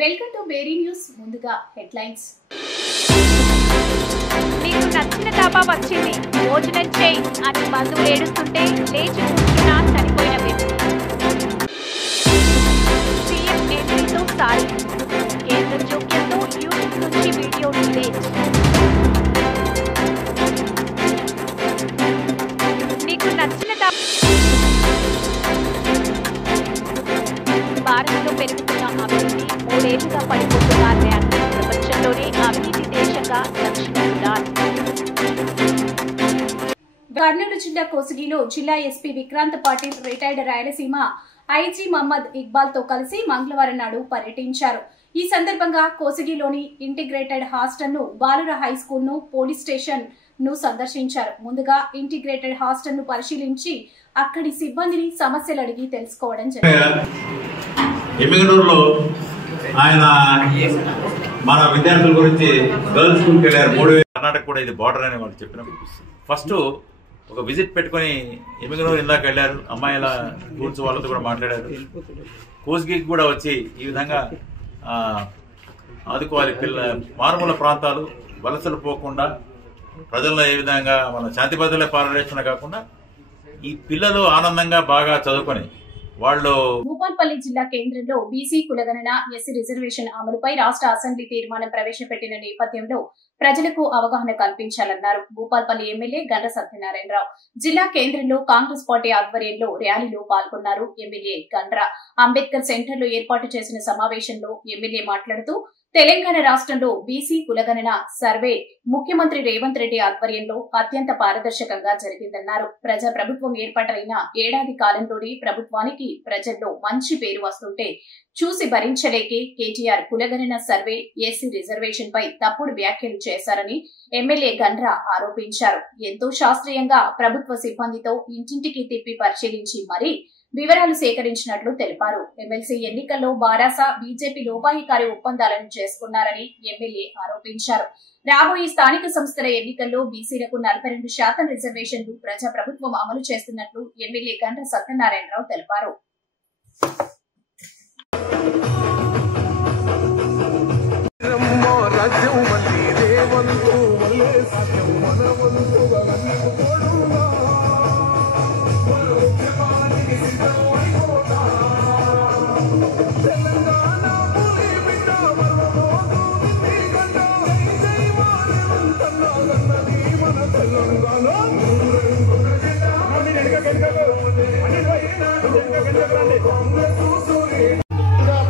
Welcome to Berry news. ముందుగా హెడ్లైన్స్. నీకు నచ్చిన డాబా వచ్చింది, భోజనం చేయి అని బంధువులు ఏడుస్తుంటే లేచి కూర్చున్నా చనిపోయిన వ్యక్తి. సీఎం ఎంట్రీతో సారీ, కేంద్ర జోక్యంతో యూట్యూబ్ నుంచి వీడియో డిలీట్. నీకు నచ్చిన భారత్లో పెరుగుతున్న అవినీతి, 3 ఏళ్లుగా పడిపోతున్న ర్యాంక్, ప్రపంచంలోనే అవినీతి దేశంగా దక్షిణ సుడాన్. కర్నూలు జిల్లా కోసిగిలో జిల్లా SP Vikrant Patil retired Rayalaseema IG Mohammed Iqbal తో కలిసి మంగళవారం నాడు పర్యటించారు. ఈ సందర్భంగా కోసిగిలోని ఇంటిగ్రేటెడ్ హాస్టల్ ను, బాలుర హై స్కూల్ ను, పోలీస్ స్టేషన్ ను సందర్శించారు. ముందుగా ఇంటిగ్రేటెడ్ హాస్టల్ ను పరిశీలించి అక్కడి సిబ్బందిని సమస్యలు అడిగి తెలుసుకోవడం జరిగింది. ఎమ్మిగనూరులో ఆయన మన విద్యార్థుల గురించి గర్ల్స్ స్కూల్కి వెళ్ళారు. 3 కర్ణాటక కూడా ఇది బార్డర్ అని వాళ్ళు చెప్పినాం. ఫస్ట్ ఒక విజిట్ పెట్టుకుని ఎమ్మిగనూరు ఇందాక వెళ్ళారు. అమ్మాయిల స్కూల్స్ వాళ్ళతో కూడా మాట్లాడారు. కోస్గికి కూడా వచ్చి ఈ విధంగా ఆదుకోవాలి, మారుమూల ప్రాంతాలు వలసలు పోకుండా ప్రజల్లో ఏ విధంగా మన శాంతి భద్రతల పరిరక్షణ కాకుండా ఈ పిల్లలు ఆనందంగా బాగా చదువుకొని వాళ్ళు. భూపాల్పల్లి జిల్లా కేంద్రంలో బీసీ కులగణన, ఎస్సీ రిజర్వేషన్ అమలుపై రాష్ట్ర అసెంబ్లీ తీర్మానం ప్రవేశపెట్టిన నేపథ్యంలో ప్రజలకు అవగాహన కల్పించాలన్నారు భూపాల్పల్లి ఎమ్మెల్యే గండ్ర సత్యనారాయణరావు. జిల్లా కేంద్రంలో కాంగ్రెస్ పార్టీ ఆధ్వర్యంలో ర్యాలీలో పాల్గొన్నారు ఎమ్మెల్యే గండ్ర. అంబేద్కర్ సెంటర్ లో ఏర్పాటు చేసిన సమావేశంలో ఎమ్మెల్యే మాట్లాడుతూ, తెలంగాణ రాష్ట్రంలో బీసీ కులగణన సర్వే ముఖ్యమంత్రి రేవంత్ రెడ్డి ఆధ్వర్యంలో అత్యంత పారదర్శకంగా జరిగిందన్నారు. ప్రజా ప్రభుత్వం ఏర్పాటైన ఏడాది కాలంలోనే ప్రభుత్వానికి ప్రజల్లో మంచి పేరు వస్తుంటే చూసి భరించలేకే కేటీఆర్ కులగణన సర్వే, ఎస్సీ రిజర్వేషన్ పై తప్పుడు వ్యాఖ్యలు చేశారని ఎమ్మెల్యే గండ్ర ఆరోపించారు. ఎంతో శాస్త్రీయంగా ప్రభుత్వ సిబ్బందితో ఇంటింటికి తిప్పి పరిశీలించి మరీ వివరాలు సేకరించినట్లు తెలిపారు. ఎమ్మెల్సీ ఎన్నికల్లో బారాస, బీజేపీ లోపాయికారి ఒప్పందాలను చేసుకున్నారని ఎమ్మెల్యే ఆరోపించారు. రాబోయే స్థానిక సంస్థల ఎన్నికల్లో బీసీలకు 42% రిజర్వేషన్లు ప్రజా ప్రభుత్వం అమలు చేస్తున్నట్లు ఎమ్మెల్యే గండ్ర సత్యనారాయణరావు తెలిపారు.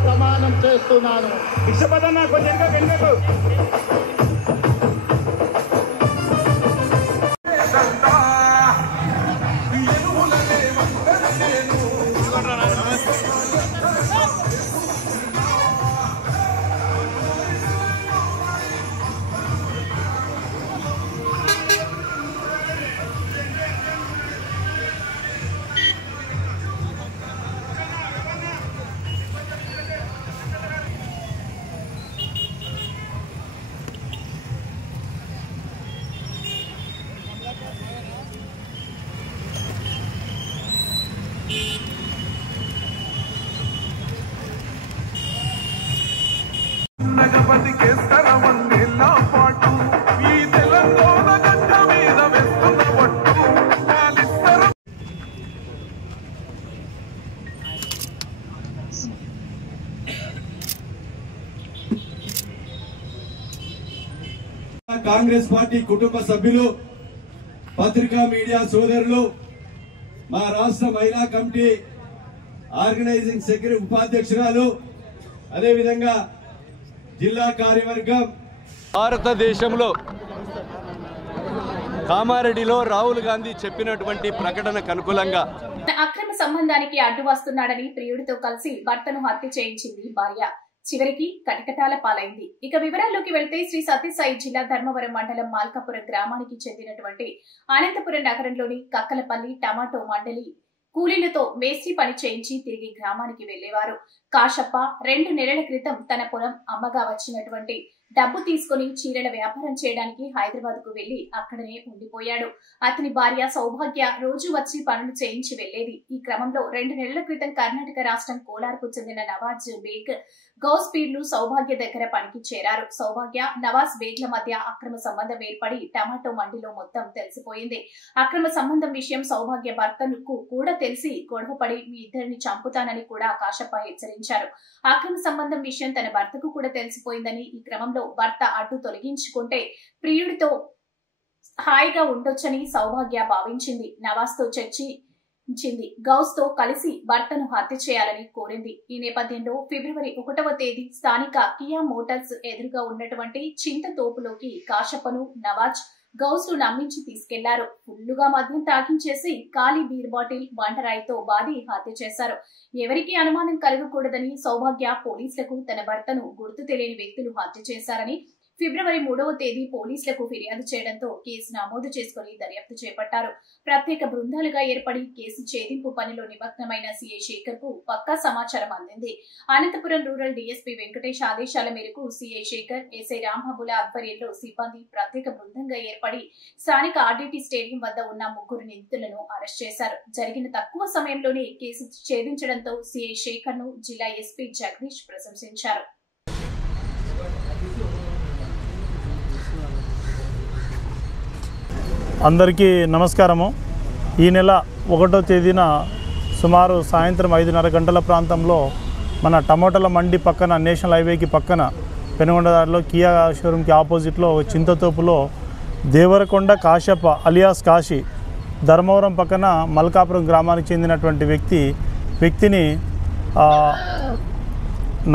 ప్రమాణం చేస్తున్నాను. ఇష్టపదన్నా కొంచెం కాంగ్రెస్ పార్టీ కుటుంబ సభ్యులు, పత్రికా మీడియా సోదరులు, మా రాష్ట్ర మహిళా కమిటీ ఆర్గనైజింగ్ సెక్రటరీ ఉపాధ్యక్షురాలు, అదేవిధంగా జిల్లా కార్యవర్గం, భారతదేశంలో కామారెడ్డిలో రాహుల్ గాంధీ చెప్పినటువంటి ప్రకటనకు అనుకూలంగా అక్రమ సంబంధానికి అడ్డు వస్తున్నాడని ప్రియుడితో కలిసి భర్తను హత్య చేయించింది భార్య. చివరికి కటకటాల పాలైంది. ఇక వివరాల్లోకి వెళ్తే, శ్రీ సత్యసాయి జిల్లా ధర్మవరం మండలం మాల్కాపురం గ్రామానికి చెందినటువంటి అనంతపురం నగరంలోని కక్కలపల్లి టమాటో మండలి కూలీలతో మేస్త్రి పని చేయించి తిరిగి గ్రామానికి వెళ్లేవారు. కాశప్ప 2 నెలల క్రితం తన పొలం అమ్మగా వచ్చినటువంటి డబ్బు తీసుకుని చీరల వ్యాపారం చేయడానికి హైదరాబాద్ కు వెళ్లి అక్కడనే ఉండిపోయాడు. అతని భార్య సౌభాగ్య రోజు వచ్చి పనులు చేయించి వెళ్లేది. ఈ క్రమంలో 2 నెలల క్రితం కర్ణాటక రాష్ట్రం కోలార్కు చెందిన నవాజ్ బేగ్ గౌస్ పీర్లు సౌభాగ్య దగ్గర పనికి చేరారు. సౌభాగ్య, నవాజ్ బేగ్ల మధ్య అక్రమ సంబంధం ఏర్పడి టమాటో మండిలో మొత్తం తెలిసిపోయింది. అక్రమ సంబంధం విషయం సౌభాగ్య భర్తకు కూడా తెలిసి గొడవపడి మీ ఇద్దరిని చంపుతానని కూడా కాశప్ప హెచ్చరించారు. అక్రమ సంబంధం విషయం తన భర్తకు కూడా తెలిసిపోయిందని, ఈ క్రమంలో భర్త అడ్డు తొలగించుకుంటే ప్రియుడితో హాయిగా ఉండొచ్చని సౌభాగ్య భావించింది. నవాజ్ తో చర్చించింది. గౌస్ తో కలిసి భర్తను హత్య చేయాలని కోరింది. ఈ నేపథ్యంలో ఫిబ్రవరి 1వ తేదీ స్థానిక కియా మోటార్స్ ఎదురుగా ఉన్నటువంటి చింతతోపులోకి కాశప్పను నవాజ్ గౌస్ ను నమ్మించి తీసుకెళ్లారు. ఫుల్లుగా మద్యం తాగించేసి ఖాళీ బీర్ బాటిల్ బండరాయితో బాది హత్య చేశారు. ఎవరికి అనుమానం కలగకూడదని సౌభాగ్య పోలీసులకు తన భర్తను గుర్తు తెలియని వ్యక్తులు హత్య చేశారని ఫిబ్రవరి 3వ తేదీ పోలీసులకు ఫిర్యాదు చేయడంతో కేసు నమోదు చేసుకుని దర్యాప్తు చేపట్టారు. ప్రత్యేక బృందాలుగా ఏర్పడి కేసు ఛేదింపు పనిలో నిమగ్నమైన సీఐ శేఖర్ కు పక్కా సమాచారం అందింది. అనంతపురం రూరల్ డీఎస్పీ వెంకటేష్ ఆదేశాల మేరకు సీఐ శేఖర్, ఎస్ఐ రాంబాబుల ఆధ్వర్యంలో సిబ్బంది ప్రత్యేక బృందంగా ఏర్పడి స్థానిక ఆర్డీటీ స్టేడియం వద్ద ఉన్న 3 నిందితులను అరెస్ట్ చేశారు. జరిగిన తక్కువ సమయంలోనే కేసు ఛేదించడంతో సీఐ శేఖర్ ను జిల్లా ఎస్పీ జగదీష్ ప్రశంసించారు. అందరికీ నమస్కారము. ఈ నెల 1వ తేదీన సుమారు సాయంత్రం 5:30 గంటల ప్రాంతంలో మన టమోటాల మండి పక్కన నేషనల్ హైవేకి పక్కన పెనుగొండదారిలో కియా షోరూమ్కి ఆపోజిట్లో చింతతోపులో దేవరకొండ కాశప్ప అలియాస్ కాశీ ధర్మవరం పక్కన మల్కాపురం గ్రామానికి చెందినటువంటి వ్యక్తిని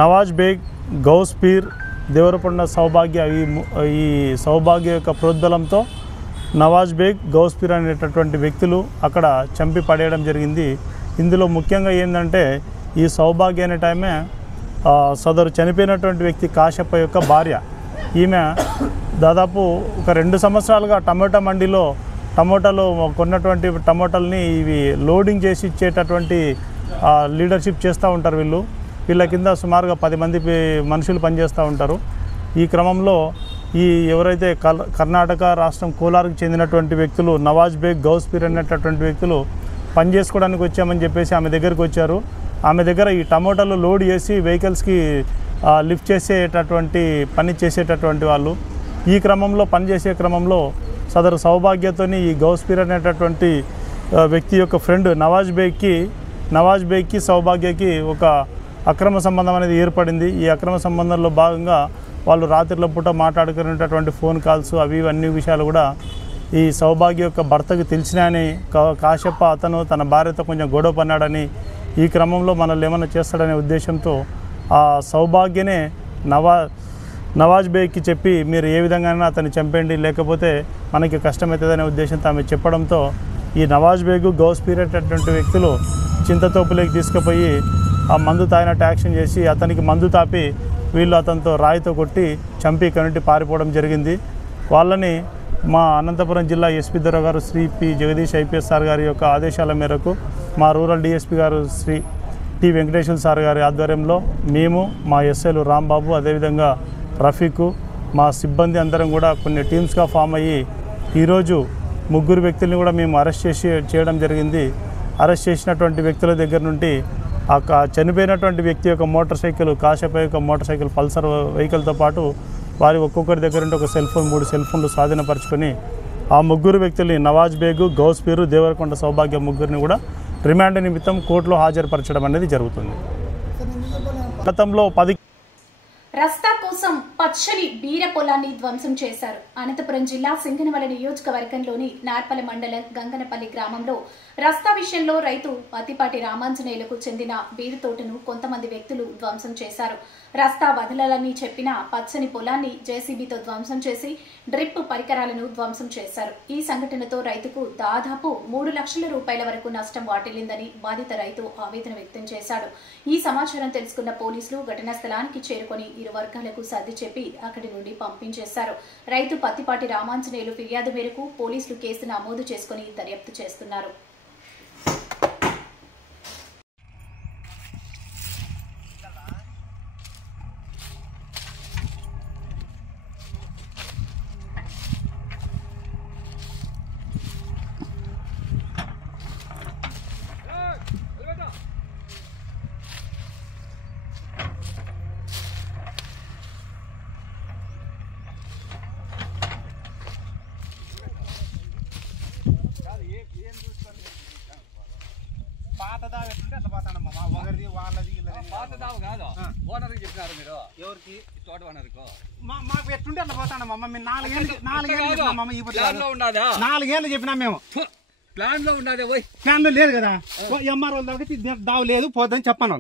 నవాజ్ బేగ్, గౌస్ పీర్, దేవరకొండ సౌభాగ్య ఈ సౌభాగ్య యొక్క ప్రోద్బలంతో నవాజ్ బేగ్, గౌస్ పీర్ అనేటటువంటి వ్యక్తులు అక్కడ చంపి పడేయడం జరిగింది. ఇందులో ముఖ్యంగా ఏంటంటే ఈ సౌభాగ్య అనే టైమే సదరు చనిపోయినటువంటి వ్యక్తి కాశప్ప యొక్క భార్య. ఈమె దాదాపు ఒక 2 సంవత్సరాలుగా టమోటా మండిలో టమోటాలు కొన్నటువంటి టమోటాలని ఇవి లోడింగ్ చేసి ఇచ్చేటటువంటి లీడర్షిప్ చేస్తూ ఉంటారు. వీళ్ళ కింద సుమారుగా 10 మంది మనుషులు పనిచేస్తూ ఉంటారు. ఈ క్రమంలో ఈ ఎవరైతే కర్ణాటక రాష్ట్రం కోలార్కి చెందినటువంటి వ్యక్తులు నవాజ్ బేగ్, గౌస్ పీర్ అనేటటువంటి వ్యక్తులు పని చేసుకోవడానికి వచ్చామని చెప్పేసి ఆమె దగ్గరికి వచ్చారు. ఆమె దగ్గర ఈ టమోటాలు లోడ్ చేసి వెహికల్స్కి లిఫ్ట్ చేసేటటువంటి పని చేసేటటువంటి వాళ్ళు. ఈ క్రమంలో పనిచేసే క్రమంలో సదరు సౌభాగ్యతోని ఈ గౌస్ పీర్ అనేటటువంటి వ్యక్తి యొక్క ఫ్రెండ్ నవాజ్ బేగ్కి సౌభాగ్యకి ఒక అక్రమ సంబంధం అనేది ఏర్పడింది. ఈ అక్రమ సంబంధంలో భాగంగా వాళ్ళు రాత్రిలో పూట మాట్లాడుకునేటటువంటి ఫోన్ కాల్స్ అన్ని విషయాలు కూడా ఈ సౌభాగ్య యొక్క భర్తకు తెలిసినాయని, కాశప్ప అతను తన భార్యతో కొంచెం గొడవ పన్నాడని, ఈ క్రమంలో మనల్ని ఏమైనా చేస్తాడనే ఉద్దేశంతో ఆ సౌభాగ్యనే నవాజ్ బేగ్కి చెప్పి మీరు ఏ విధంగానైనా అతన్ని చంపండి, లేకపోతే మనకి కష్టమవుతుందనే ఉద్దేశంతో ఆమె చెప్పడంతో ఈ నవాజ్ బేగ్, గౌస్ పీర్ అనేటటువంటి వ్యక్తులు చింతతోపులోకి తీసుకుపోయి ఆ మందు తాగినట్టు యాక్షన్ చేసి అతనికి మందు తాపి వీళ్ళు అతనితో రాయితో కొట్టి చంపి ఇక్కడి నుండి పారిపోవడం జరిగింది. వాళ్ళని మా అనంతపురం జిల్లా ఎస్పీ గారు Shri P Jagadish IPS sir గారి యొక్క ఆదేశాల మేరకు మా రూరల్ డిఎస్పీ గారు శ్రీ టి వెంకటేశ్వర సార్ గారి ఆధ్వర్యంలో మేము, మా ఎస్ఐలు రాంబాబు, అదేవిధంగా రఫీకు, మా సిబ్బంది అందరం కూడా కొన్ని టీమ్స్గా ఫామ్ అయ్యి ఈరోజు 3 వ్యక్తుల్ని కూడా మేము అరెస్ట్ చేయడం జరిగింది. అరెస్ట్ చేసినటువంటి వ్యక్తుల దగ్గర నుండి ఆ చనిపోయినటువంటి వ్యక్తి యొక్క మోటార్ సైకిల్, కాశప్ప యొక్క మోటార్ సైకిల్ పల్సర్ వెహికల్తో పాటు వారి ఒక్కొక్కరి దగ్గర నుండి ఒక సెల్ ఫోన్, 3 సెల్ ఫోన్లు స్వాధీనపరుచుకొని ఆ 3 వ్యక్తుల్ని నవాజ్ బేగ్, గౌస్ పీరు, దేవరకొండ సౌభాగ్య 3ని కూడా రిమాండ్ నిమిత్తం కోర్టులో హాజరుపరచడం అనేది జరుగుతుంది. గతంలో 10 రస్తా కోసం పచ్చని బీర పొలాన్ని ధ్వంసం చేశారు. అనంతపురం జిల్లా సింగనమల నియోజకవర్గంలోని నార్పల మండలం గంగనపల్లి గ్రామంలో రస్తా విషయంలో రైతు పత్తిపాటి రామాంజనేయులకు చెందిన బీర తోటను కొంతమంది వ్యక్తులు ధ్వంసం చేశారు. రస్తా వదలాలని చెప్పిన పచ్చని పొలాన్ని జేసీబీతో ధ్వంసం చేసి డ్రిప్ పరికరాలను ధ్వంసం చేశారు. ఈ సంఘటనతో రైతుకు దాదాపు 3 లక్షల రూపాయల వరకు నష్టం వాటిల్లిందని బాధిత రైతు ఆవేదన వ్యక్తం చేశాడు. ఈ సమాచారం తెలుసుకున్న పోలీసులు ఘటనా స్థలానికి చేరుకొని ఇరు వర్గాలకు సర్ది చెప్పి అక్కడి నుండి పంపించేశారు. రైతు పత్తిపాటి రామాంజనేయులు ఫిర్యాదు మేరకు పోలీసులు కేసు నమోదు చేసుకుని దర్యాప్తు చేస్తున్నారు. పాత దావ ఎట్లుంటే అట్లా పోతానమ్మా ఒకరిది వాళ్ళది పాత దావ కాదు ఓనర్కి చెప్పినారు మీరు ఎవరికి తోట ఓనర్కు మాకు ఎట్లుంటే అట్లా పోతానమ్మా మేము 4 ఏళ్ళు ఉన్నదా 4 ఏళ్ళు చెప్పినా మేము ప్లాన్ లో ఉన్నదే పోయి ఫ్యాన్ లో లేదు కదా ఎంఆర్ఓ దావ లేదు పోదని చెప్పాను